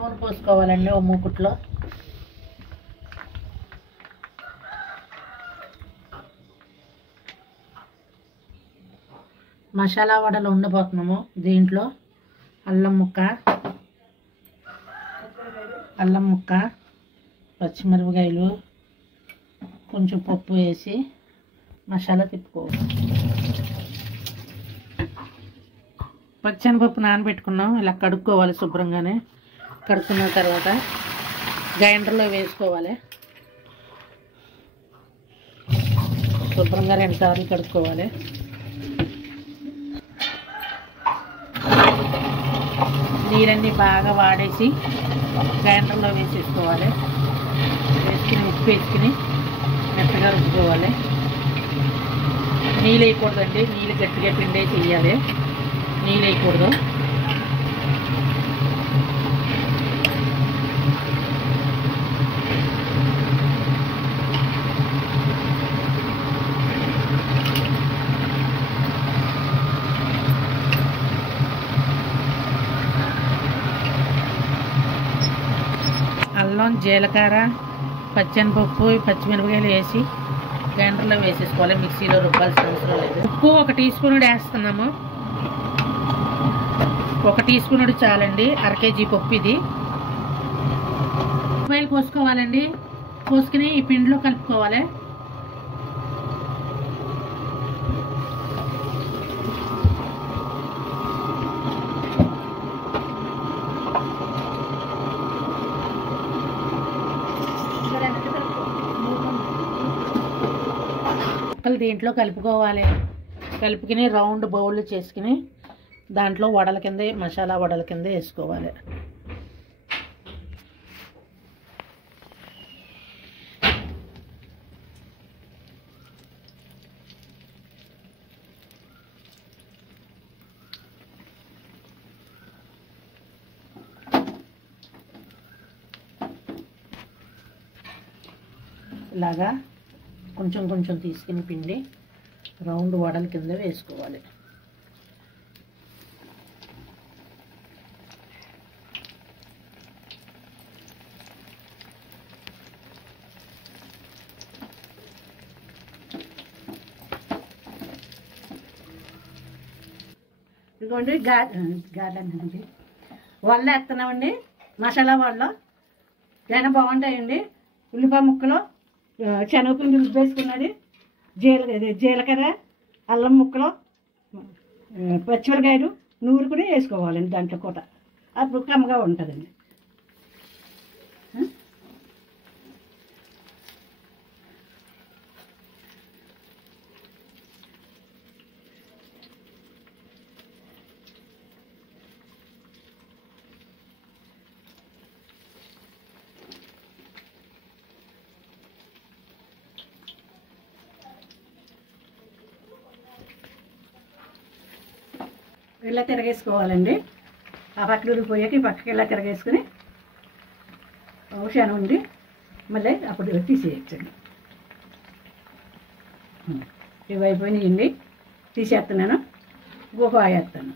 నూనె పోసుకోవాలండి ఓ మూకుట్లో. మసాలా వడలు ఉండబోతున్నాము. దీంట్లో అల్లం ముక్క, పచ్చిమిరపకాయలు, కొంచెం పప్పు వేసి మసాలా తిప్పుకోవాలి. పచ్చనిపప్పు నానబెట్టుకున్నాం. ఇలా కడుక్కోవాలి శుభ్రంగానే. కడుక్కున్న తర్వాత గ్రైండర్లో వేసుకోవాలి. శుభ్రంగా 2 సార్లు కడుక్కోవాలి. నీరన్నీ బాగా వాడేసి గ్రైండర్లో వేసేసుకోవాలి. వేసుకుని ఉప్పు వేసుకుని మెత్తగా రుబ్బుకోవాలి. నీళ్ళు వేయకూడదండి. నీళ్ళు గట్టిగా పిండేసి వేయాలి. నీళ్ళు వేయకూడదు. అల్లం, జీలకర్ర, పచ్చనిపప్పు, పచ్చిమిరపకాయలు వేసి గ్రైండర్లో వేసేసుకోవాలి. మిక్సీలో రుబ్బాల్సిన అవసరం లేదు. ఉప్పు 1 టీ స్పూన్ వేస్తున్నాము. 1 టీ స్పూన్ చాలండి. 1/2 కేజీ పప్పు ఇది. ఉల్లిపాయలు కోసుకోవాలండి. కోసుకుని ఈ పిండిలో కలుపుకోవాలి. దీంట్లో కలుపుకోవాలి. కలుపుకుని రౌండ్ బౌల్ చేసుకుని దాంట్లో వడల కింద, మసాలా వడల కింద వేసుకోవాలి. ఇలాగా కొంచెం కొంచెం తీసుకుని పిండి రౌండ్ వడల కింద వేసుకోవాలి. ఇదిగోండి గార్లెండి వడలు వేస్తున్నామండి. మసాలా వడలు చాలా బాగుంటాయండి. ఉల్లిపాయ ముక్కలు, శనగపిండి వేసుకున్నది, జీలకర్ర, అల్లం ముక్కలు, పచ్చిమిరకాయలు నూరు కూడా వేసుకోవాలండి దాంట్లో కూడా. అప్పుడు కమ్మగా ఉంటుందండి. ఇలా తిరగేసుకోవాలండి. ఆ పక్కన ఉరిగిపోయాక ఈ పక్కకి ఇలా తిరగేసుకుని అవసరం ఉండి మళ్ళీ అప్పుడు తీసేయచ్చండి. ఇవి అయిపోయినాయండి. తీసేస్తున్నాను. గోపా వేస్తాను.